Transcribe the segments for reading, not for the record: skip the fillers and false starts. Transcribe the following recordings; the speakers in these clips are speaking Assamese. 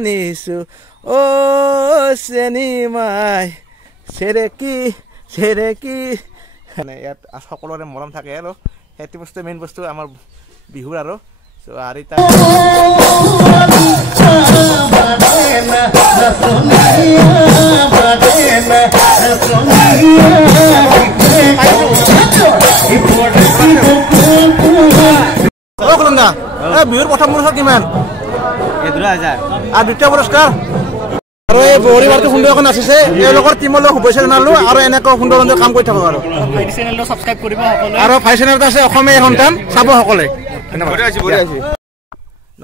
আনিছো ও চেনিমাই চেৰেকি চেৰেকি মানে ইয়াত সকলোৰে মৰম থাকে আৰু সেইটো বস্তু মেইন বস্তু আমাৰ বিহুৰ আৰু চ' আৰিতা বিহুৰ প্ৰথম পুৰস্কাৰ কিমান 11,000 আৰু দ্বিতীয় পুৰস্কাৰ আৰু এই পৰিবাৰটো সুন্দৰকৈ নাচিছে তেওঁলোকৰ টিমলৈ শুভেচ্ছা জনালো আৰু এনেকৈ সুন্দৰ সুন্দৰ কাম কৰি থাকক আৰু চেনেলটো সাবস্ক্ৰাইব কৰিব সকলোৱে আৰু ভাই চেনেলটো আছে অসমীয়া সন্তান চাব সকলোৱে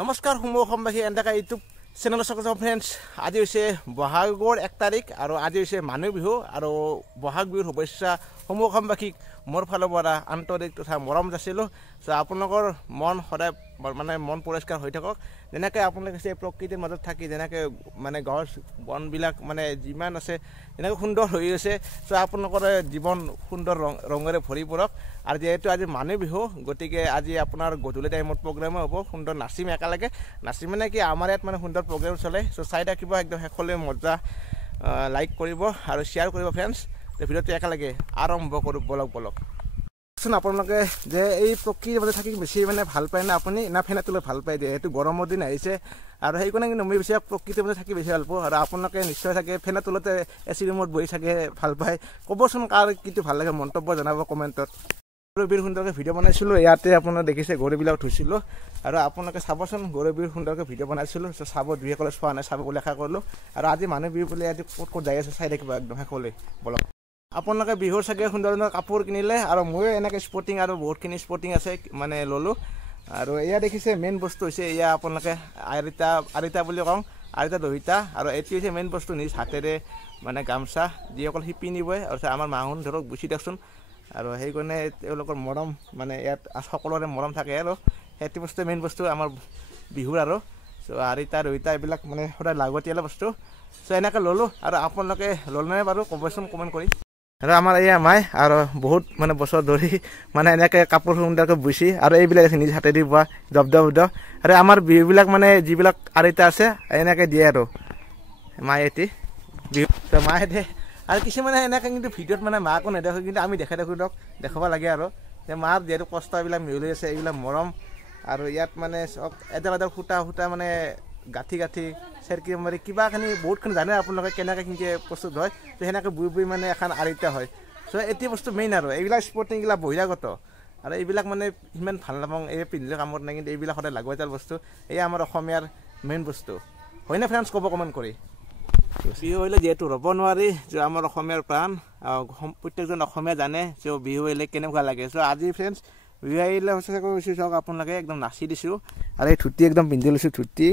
নমস্কাৰ সমূহ অসমবাসী এনেকা ইউটিউব চেনেলৰ স্বাগতম ফ্ৰেণ্ডছ আজি হৈছে বহাগৰ 1 তাৰিখ আৰু আজি হৈছে মানুহ বিহু আৰু বহাগ বিহুৰ শুভেচ্ছা সমূহ অসমবাসীক মোৰ ফালৰ পৰা আন্তৰিক তথা মৰম যাচিলোঁ চ' আপোনালোকৰ মন সদায় মানে মন পৰিষ্কাৰ হৈ থাকক যেনেকৈ আপোনালোকে এই প্ৰকৃতিৰ মাজত থাকি যেনেকৈ মানে গছ বনবিলাক মানে যিমান আছে যেনেকৈ সুন্দৰ হৈ আছে চ' আপোনালোকৰ জীৱন সুন্দৰ ৰঙেৰে ভৰি পৰক আৰু যিহেতু আজি মানুহ বিহু গতিকে আজি আপোনাৰ গধূলি টাইমত প্ৰগ্ৰেমো হ'ব সুন্দৰ নাচিম একেলগে নাচিম মানে কি আমাৰ ইয়াত মানে সুন্দৰ প্ৰগ্ৰেম চলে চ' চাই থাকিব একদম শেষলৈ মজা লাইক কৰিব আৰু শ্বেয়াৰ কৰিব ফ্ৰেণ্ডছ ভিডিঅ'টো একেলগে আৰম্ভ কৰোঁ বলক আপোনালোকে যে এই প্ৰকৃতিৰ মাজত থাকি বেছি মানে ভাল পায় না আপুনি না ফেনৰ তলত ভাল পায় দিয়ে সেইটো গৰমৰ দিন আহিছে আৰু সেইকাৰণে কিন্তু মই বেছি প্ৰকৃতিৰ মাজত থাকি বেছি ভাল পাওঁ আৰু আপোনালোকে নিশ্চয় থাকে ফেনৰ তলতে এচি ৰুমত বহি থাকে ভাল পায় ক'বচোন কাৰ কিটো ভাল লাগে মন্তব্য জনাব কমেণ্টত গৰুবিৰ সুন্দৰকৈ ভিডিঅ' বনাইছিলোঁ ইয়াতে আপোনালোকে দেখিছে গৰুবিলাক থৈছিলোঁ আৰু আপোনালোকে চাবচোন গৰুবিৰ সুন্দৰকৈ ভিডিঅ' বনাইছিলোঁ চ' চাব দুই সকলে চোৱা নাই চাব বুলি আশা কৰিলোঁ আৰু আজি মানুহ বিহু বুলি আজি ক'ত যাই আছে চাই থাকিব একদম শেষলৈ বলক আপোনালোকে বিহুৰ চাগে সুন্দৰ সুন্দৰ কাপোৰ কিনিলে আৰু ময়ো এনেকৈ স্পৰ্টিং আৰু বহুতখিনি স্পৰ্টিং আছে মানে ল'লোঁ আৰু এয়া দেখিছে মেইন বস্তু হৈছে এয়া আপোনালোকে আৰিতা বুলি কওঁ আৰিতা দহিতা আৰু এইটো হৈছে মেইন বস্তু নিজ হাতেৰে মানে গামোচা যিসকল শিপি নিবই আৰু আমাৰ মাহুন ধৰক বুচি দিয়কচোন আৰু সেইকাৰণে তেওঁলোকৰ মৰম মানে ইয়াত সকলোৰে মৰম থাকে আৰু সেইটো বস্তু মেইন বস্তু আমাৰ বিহুৰ আৰু চ' আৰিতা দহিতা এইবিলাক মানে সদায় লাগতিয়াল বস্তু চ' এনেকৈ ল'লোঁ আৰু আপোনালোকে ল'লে বাৰু ক'বচোন কমেণ্ট কৰি আৰু আমাৰ এয়া মাই আৰু বহুত মানে বছৰ ধৰি মানে এনেকৈ কাপোৰ সুন্দৰকৈ বুইছি আৰু এইবিলাক নিজ হাতেদি বোৱা জব্দ আৰু আমাৰ বিহুবিলাক মানে যিবিলাক আৰিতা আছে এনেকৈ দিয়ে আৰু মায়ে এটি বিহু মায়ে দিয়ে আৰু কিছুমানে এনেকৈ কিন্তু ভিডিঅ'ত মানে মাকো নেদেখে কিন্তু আমি দেখুৱাই দিয়ক দেখাব লাগে আৰু যে মাৰ যিহেতু কষ্ট এইবিলাক মিহলি আছে এইবিলাক মৰম আৰু ইয়াত মানে চব এডাল সূতা মানে গাঁঠি চেৰকি মাৰি কিবাখিনি বহুতখিনি জানে আপোনালোকে কেনেকৈ কিন্তু প্ৰস্তুত হয় তো সেনেকৈ বুই মানে এখন আৰিতা হয় চ' এটি বস্তু মেইন আৰু এইবিলাক স্পৰ্টিংবিলাক বহিৰাগত আৰু এইবিলাক মানে ইমান ভাল নাপাওঁ এই পিন্ধিলে কামত নাই কিন্তু এইবিলাক সদায় লাগতিয়াল বস্তু এই আমাৰ অসমীয়াৰ মেইন বস্তু হয়নে ফ্ৰেণ্ডছ ক'ব কমেণ্ট কৰি বিহু আহিলে যিহেতু ৰ'ব নোৱাৰি যে আমাৰ অসমীয়াৰ প্ৰাণ প্ৰত্যেকজন অসমীয়া জানে যে বিহু আহিলে কেনেকুৱা লাগে চ' আজি ফ্ৰেণ্ডছ বিহু আহিলে সঁচাকৈ কৈছোঁ চাওক আপোনালোকে একদম নাচি দিছোঁ আৰু এই ধুতি একদম পিন্ধি লৈছোঁ ধুতি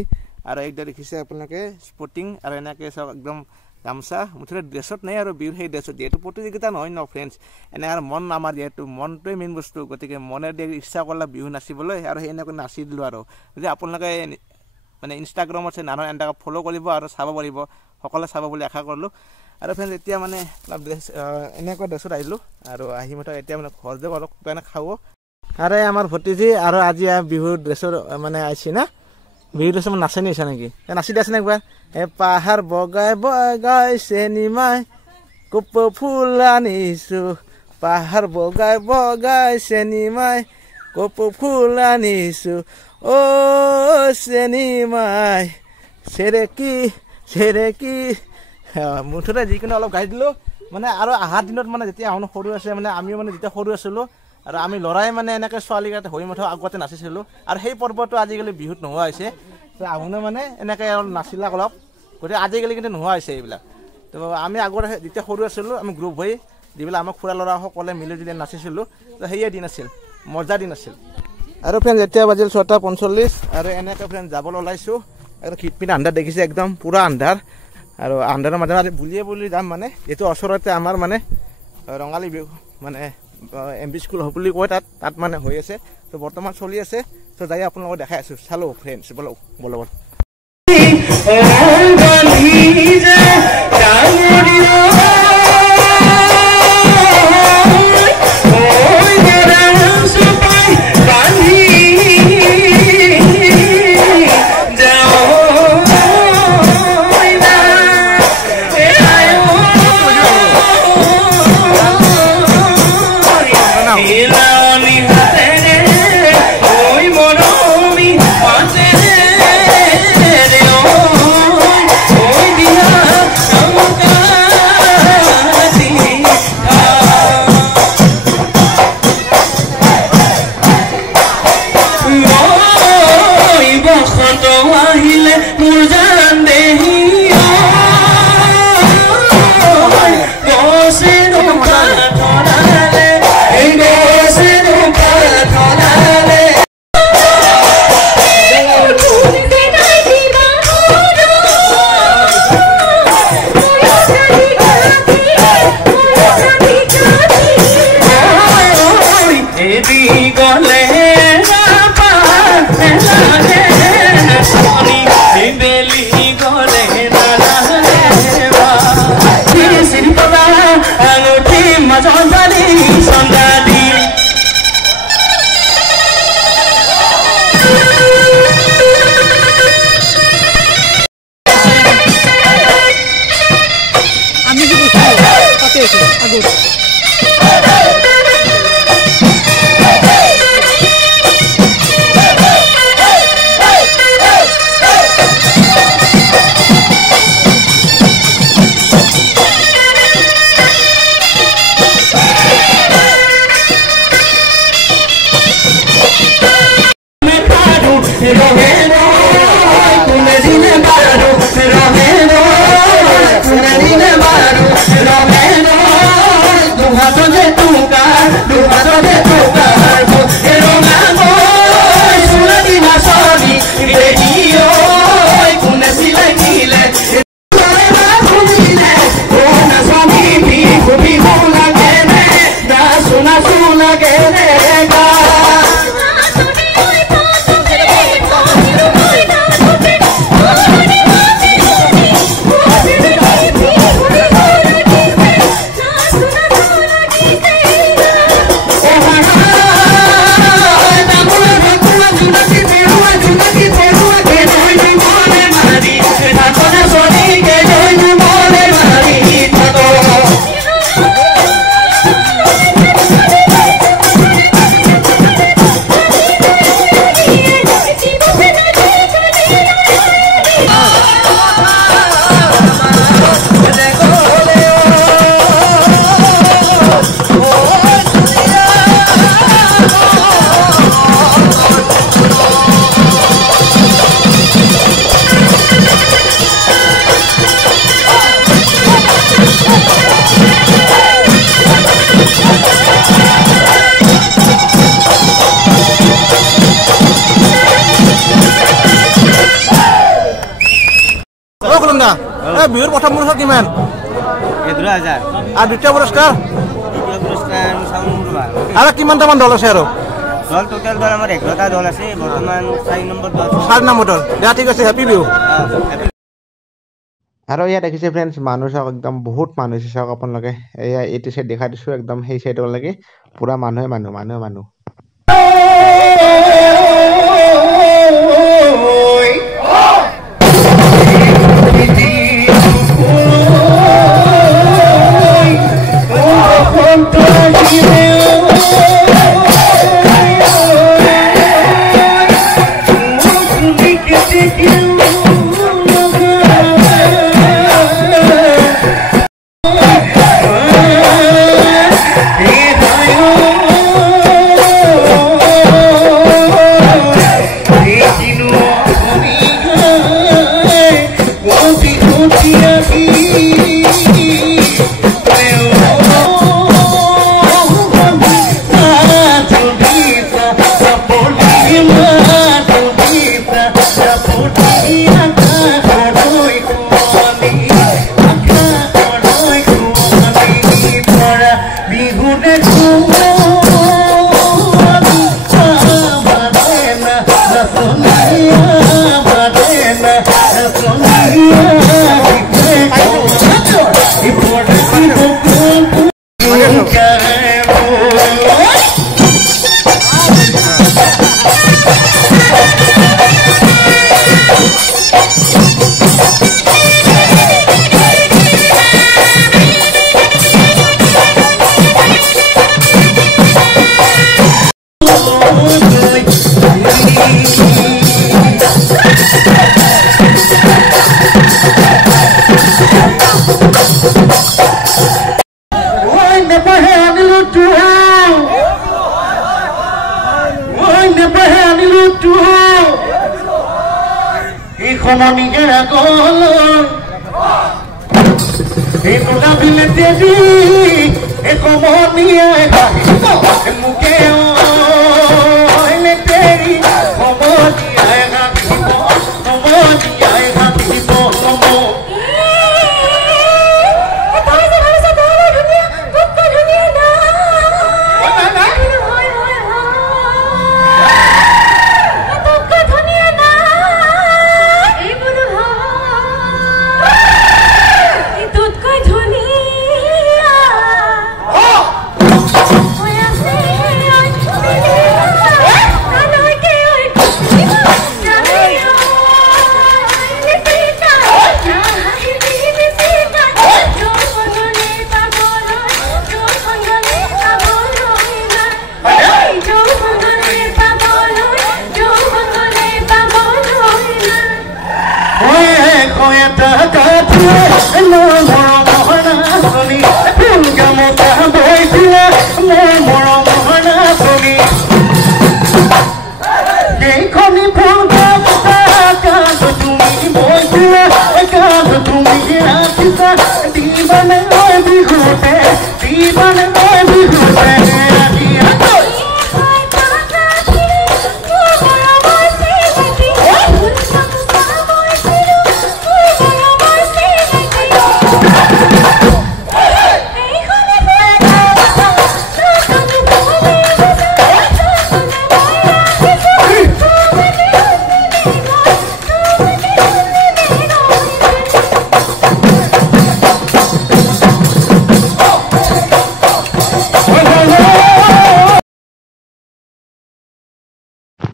আৰু একদম দেখিছে আপোনালোকে স্পৰ্টিং আৰু এনেকৈ চাওক একদম গামোচা মুঠতে ড্ৰেছত নাই আৰু বিহুৰ সেই ড্ৰেছত যিহেতু প্ৰতিযোগিতা নহয় ন ফ্ৰেণ্ডছ এনে আৰু মন আমাৰ যিহেতু মনটোৱে মেইন বস্তু গতিকে মনেৰে ইচ্ছা কৰিলে বিহু নাচিবলৈ আৰু সেই এনেকৈ নাচি দিলোঁ আৰু যদি আপোনালোকে মানে ইনষ্টাগ্ৰামত আছে নানান এনেকৈ ফ'ল' কৰিব আৰু চাব পাৰিব সকলোৱে চাব বুলি আশা কৰিলোঁ আৰু ফ্ৰেণ্ডছ এতিয়া মানে অলপ ড্ৰেছ এনেকুৱা ড্ৰেছত আহিলোঁ আৰু আহি মাত্ৰ এতিয়া মানে ঘৰ যাওঁ অলপ কিবা খাব আৰু আমাৰ ভতিজী আৰু আজি বিহুৰ ড্ৰেছৰ মানে আহিছে না বিহু ড্ৰেছ নাচে নিছা নেকি নাচি দি আছে নে একবাৰ পাহাৰ বগাই চেনিমাই কপৌ ফুল আনিছোঁ পাহাৰ বগাই চেনিমাই কপৌ ফুল আনিছোঁ অ চেনিমাই চেৰেকি মুঠতে যিকোনো অলপ গাই দিলোঁ মানে আৰু অহাৰ দিনত মানে যেতিয়া আহোঁ সৰু আছে মানে আমিও মানে যেতিয়া সৰু আছিলোঁ আৰু আমি ল'ৰাই মানে এনেকৈ ছোৱালীকেইটা হৈ মাথো আগতে নাচিছিলোঁ আৰু সেই পৰ্বটো আজিকালি বিহুত নোহোৱা হৈছে তো আহোনে মানে এনেকৈ অলপ নাচিলাক অলপ গতিকে আজিকালি কিন্তু নোহোৱা হৈছে এইবিলাক তো আমি আগতে যেতিয়া সৰু আছিলোঁ আমি গ্ৰুপ হৈ যিবিলাক আমাৰ খুৰা ল'ৰাসকলে মিলি জুলি নাচিছিলোঁ তো সেয়ে দিন আছিল মজা দিন আছিল আৰু ফ্ৰেণ্ড এতিয়া বাজিল 6:45 আৰু এনেকৈ ফ্ৰেণ্ড যাবলৈ ওলাইছোঁ আৰু খিটপিনে আন্ধাৰ দেখিছে একদম পূৰা আন্ধাৰ আৰু আন্ধাৰৰ মাজে মাজে বুলি যাম মানে এইটো ওচৰতে আমাৰ মানে ৰঙালী বিহু মানে MB স্কুল হ'ব বুলি কয় তাত মানে হৈ আছে তো বৰ্তমান চলি আছে তো যাই আপোনালোকক দেখাই আছোঁ চালোঁ ফ্ৰেণ্ডছ বলক আছে আগত বিহুৰ প্ৰথম পুৰস্কাৰ কিমান 11,000 আৰু দ্বিতীয় পুৰস্কাৰ আৰু কিমানটামান দল আছে আৰু দল টোটাল দল আমাৰ 11টা দল আছে বৰ্তমান 4 নম্বৰ দল দিয়া ঠিক আছে হেপী বিহু আৰু ইয়াত দেখিছে ফ্ৰেণ্ডছ মানুহ চাওক একদম বহুত মানুহ আছে চাওক আপোনালোকে এয়া এইটো চাইড দেখা দিছো একদম সেই চাইডলৈকে পুৰা মানুহে মানুহ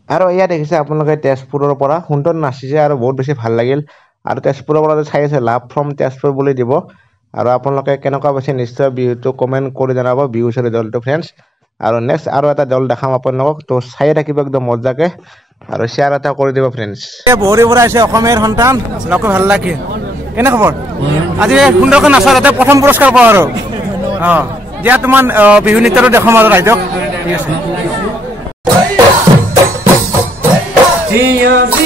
আৰু এয়া দেখিছে আপোনালোকে তেজপুৰৰ পৰা সুন্দৰ নাচিছে আৰু বহুত বেছি ভাল লাগিল আৰু তেজপুৰৰ পৰা চাই আছে লাভ ফ্ৰম তেজপুৰ বুলি দিব আৰু আপোনালোকে কেনেকুৱা পাইছে নিশ্চয় বিহুটো কমেণ্ট কৰি জনাব বিহু হুঁচৰি দলটো ফ্ৰেণ্ডছ আৰু নেক্সট আৰু এটা দল দেখাম আপোনালোকক তো চাই থাকিব একদম মজাকে আৰু শ্বেয়াৰ এটা কৰি দিব ফ্ৰেণ্ডছ বহৰি পৰা আছে অসমৰ সন্তান লগ ভাল লাগে কেনে খবৰ আজি সুন্দৰকৈ নাচাৰ এটা প্ৰথম পুৰস্কাৰ পাওঁ আৰু দিয়া তোমাৰ বিহু নৃত্যটো দেখাম আৰু ৰাইজক ঠিক আছে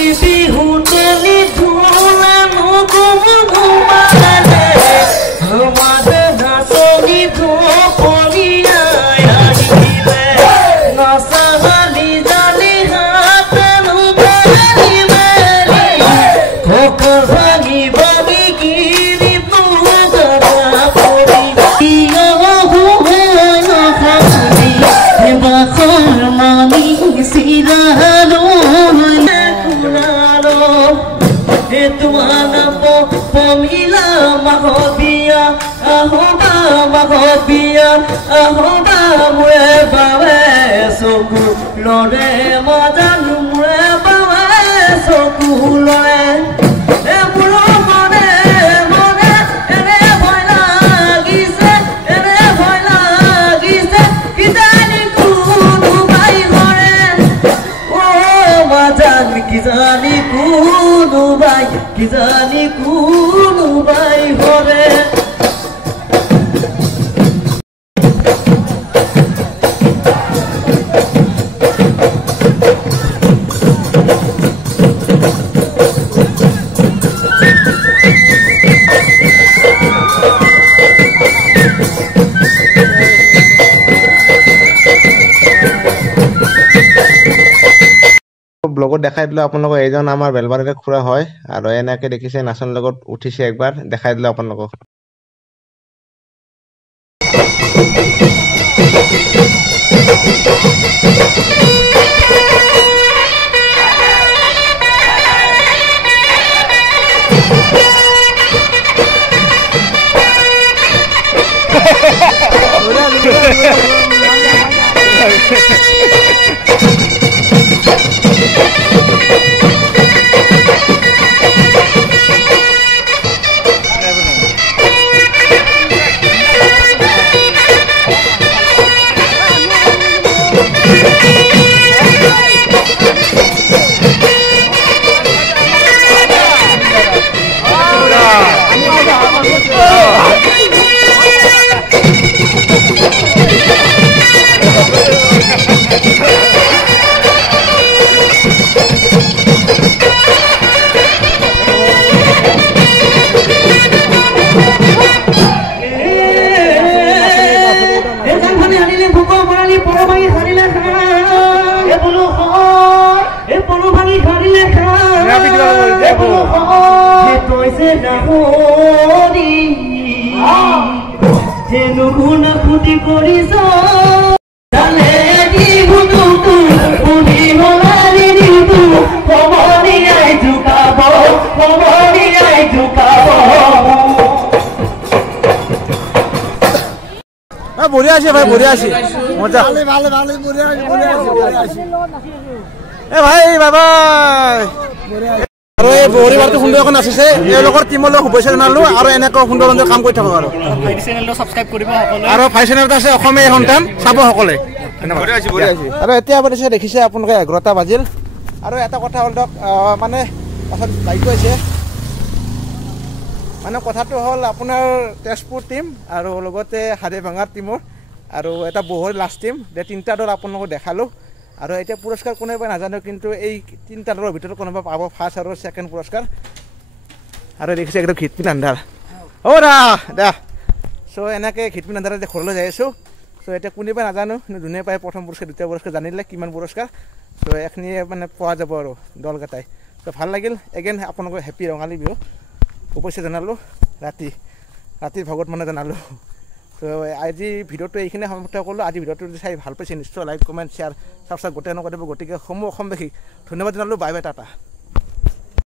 Kizani kunu bai hore ব্লগত দেখাই দিলো আপোনালোকক এইজন আমাৰ বেলবাৰীৰে খুৰা হয় আৰু এনেকৈ দেখিছে নাচন লগত উঠিছে একবাৰ দেখাই দিলো আপোনালোকক বঢ়িয়া আছে ভাই বঢ়িয়া আছে মজা ভালে ভালে বঢ়িয়া আছে এ ভাই বাবা আৰু এই বঢ়ি বাৰটো সুন্দৰকৈ নাচিছে এওঁলোকৰ টিমলৈ শুভেচ্ছা জনালো আৰু এনেকৈ সুন্দৰ সুন্দৰ কাম কৰি থাকক আৰু চেনেলটো সাবস্ক্ৰাইব কৰিব সকলোৱে আৰু ভাই চেনেলটো আছে অসমীয়া সন্তান চাব সকলোৱে বঢ়িয়া আছে আৰু এতিয়া আপুনি দেখিছে আপোনালোকে 11টা বাজিল আৰু এটা কথা হ'ল মানে পাছত বাইক আছে মানে কথাটো হ'ল আপোনাৰ তেজপুৰ টিম আৰু লগতে হাড়ে ভাঙাৰ টিমৰ আৰু এটা বহৰি লাষ্ট টিম তিনিটা দল আপোনালোকক দেখালোঁ আৰু এতিয়া পুৰস্কাৰ কোনে পায় নাজানো কিন্তু এই তিনিটা দলৰ ভিতৰত কোনোবা পাব ফাৰ্ষ্ট আৰু ছেকেণ্ড পুৰস্কাৰ আৰু দেখিছে একদম ঘিটপিন আন্ধাৰ অ' দা চ' এনেকৈ ঘিটপিন আন্ধাৰত এতিয়া ঘৰলৈ যাই আছোঁ চ' এতিয়া কোনে পায় নাজানো কিন্তু যোনে পায় প্ৰথম পুৰস্কাৰ দ্বিতীয় পুৰস্কাৰ জানিলে কিমান পুৰস্কাৰ চ' এইখিনিয়ে মানে পোৱা যাব আৰু দলকেইটাই চ' ভাল লাগিল এগেইন আপোনালোকৰ হেপী ৰঙালী বিহু শুভেচ্ছা জনালোঁ ৰাতিৰ ভগত মানে জনালোঁ তো আজি ভিডিঅ'টো এইখিনিয়ে সমাপ্ত কৰিলোঁ আজি ভিডিঅ'টো যদি চাই ভাল পাইছে নিশ্চয় লাইক কমেণ্ট শ্বেয়াৰ ছাবস্ক্ৰাইব গোটেই নকৰিব গতিকে সমূহ অসমবাসীক ধন্যবাদ জনালোঁ বাই বাই টাটা